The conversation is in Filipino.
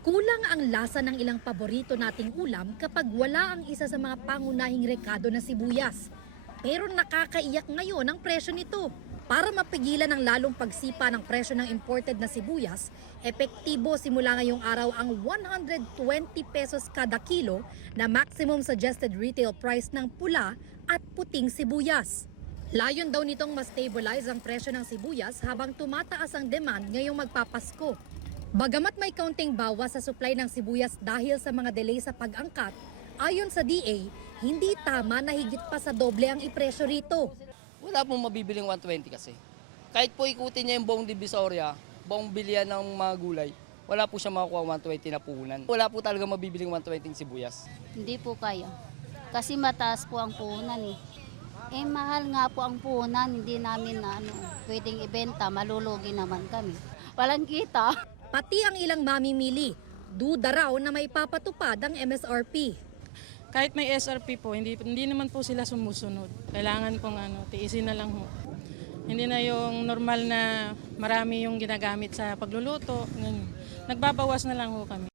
Kulang ang lasa ng ilang paborito nating ulam kapag wala ang isa sa mga pangunahing rekado na sibuyas. Pero nakakaiyak ngayon ang presyo nito. Para mapigilan ang lalong pagsipa ng presyo ng imported na sibuyas, epektibo simula ngayong araw ang 120 pesos kada kilo na maximum suggested retail price ng pula at puting sibuyas. Layon daw nitong mas stabilize ang presyo ng sibuyas habang tumataas ang demand ngayong magpapasko. Bagamat may kaunting bawas sa supply ng sibuyas dahil sa mga delay sa pag-angkat, ayon sa DA, hindi tama na higit pa sa doble ang ipresyo rito. Wala pong mabibiling 120 kasi. Kahit po ikutin niya yung buong Divisoria, buong bilihan ng mga gulay, wala po siya makukuha 120 na puhunan. Wala po talaga mabibiling 120 sibuyas. Hindi po kaya. Kasi mataas po ang puhunan eh. Eh mahal nga po ang puhunan, hindi namin pwedeng ibenta, malulugi naman kami. Walang kita. Pati ang ilang mamimili, duda raw na may papatupad ang MSRP. Kahit may SRP po, hindi naman po sila sumusunod. Kailangan pong tiisin na lang ho. Hindi na yung normal na marami yung ginagamit sa pagluluto. Ganun. Nagbabawas na lang ho kami.